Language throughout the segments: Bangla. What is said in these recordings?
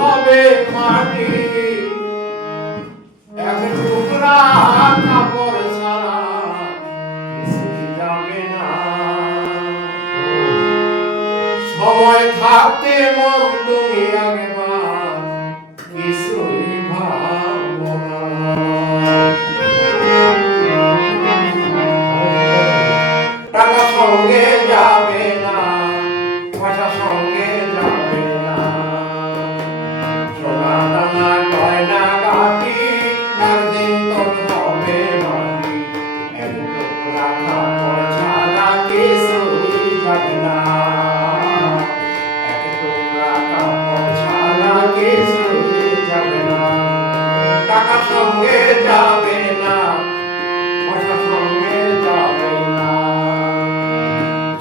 হবে মাটি এক টুকরা কাপড় ছাড়া কিছুই যাবে না সময় থাকতে মন তুমি একবার কিছুই ভাবো না টাকা সঙ্গে যাবে না পয়সা সঙ্গে যাবে না সোনা দানা গয়না গাটি একদিন তোর হবে মাটি এক টুকরা কাপড় ছাড়া কিছুই যাবে না এক টুকরা কাপড় ছাড়া কিছুই যাবে না টাকা সঙ্গে যাবে না পয়সা সঙ্গে যাবে না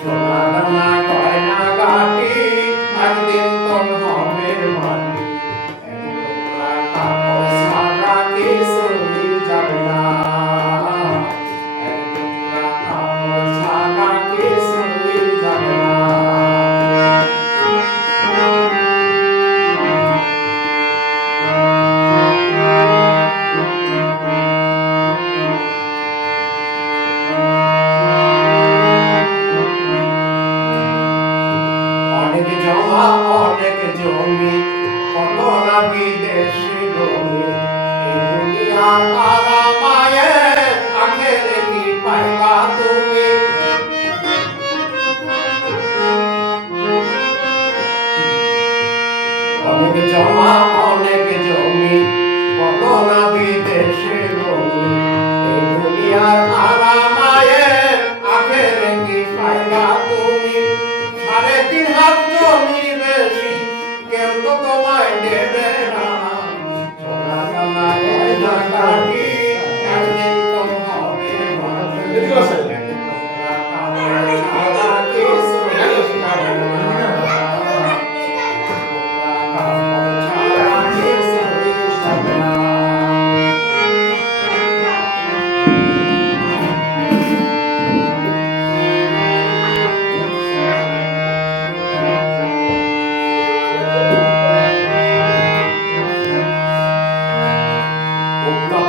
সোনা দানা গয়না গাটি একদিন তোর হবে মাটি এক টুকরা কাপড় ছাড়া কিছুই যাবে না এক টুকরা কাপড় ছাড়া কিছুই যাবে না অনেক জমা অনেক জমি কত না বিদেশি জমি এই দুনিয়ার আরামায়ে আখেরে কি পাইবা তুমি অনেক জমা অনেক জমি কত না বিদেশি জমি এই দুনিয়ার আরামায়ে আখেরে কি পাইবা তুমি 3.5 হাত জমি বেশি কেউ তো তোমায় দেবে না সোনা দানা গয়না গাটি একদিন তোর হবে মাটি এক টুকরা কাপড় ছাড়া কিছুই যাবে না এক টুকরা কাপড় ছাড়া কিছুই যাবে না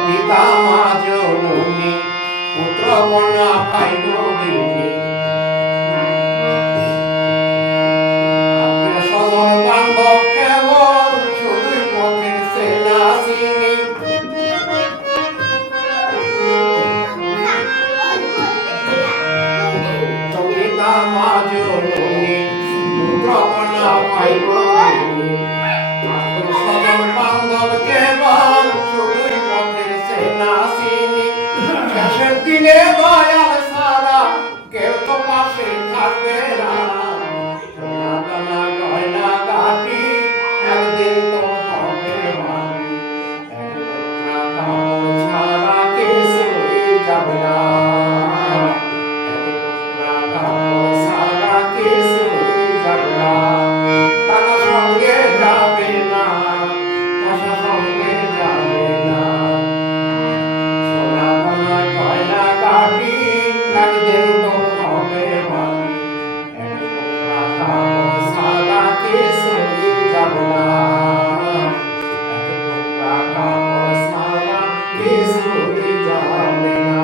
পিতা মা জননী পুত্র কন্যা ভাই বোনেরা আত্মীয় স্বজন বান্ধব কেবল শুধুই পথের সেনা সিংহী পিতা মা জননী পুত্র কন্যা ভাই বোনেরা আত্মীয় স্বজন বান্ধব কেবল শুধুই পথের সেনা সিংহী শেষের দিনে দয়াল সারা কেউ তো পাশে থাকবে না সোনা দানা গয়না গাটি একদিন তোর হবে মাটি এক টুকরা কাপড় ছাড়া কিছুই যাবে না এক টুকরা কাপড় ছাড়া কিছুই যাবে না টাকা সঙ্গে যাবে না পয়সা সঙ্গে যাবে না সোনা দানা গয়না গাটি একদিন তোর হবে মাটি এক টুকরা কাপড় ছাড়া কিছুই যাবে না এক টুকরা কাপড় ছাড়া কিছুই যাবে না।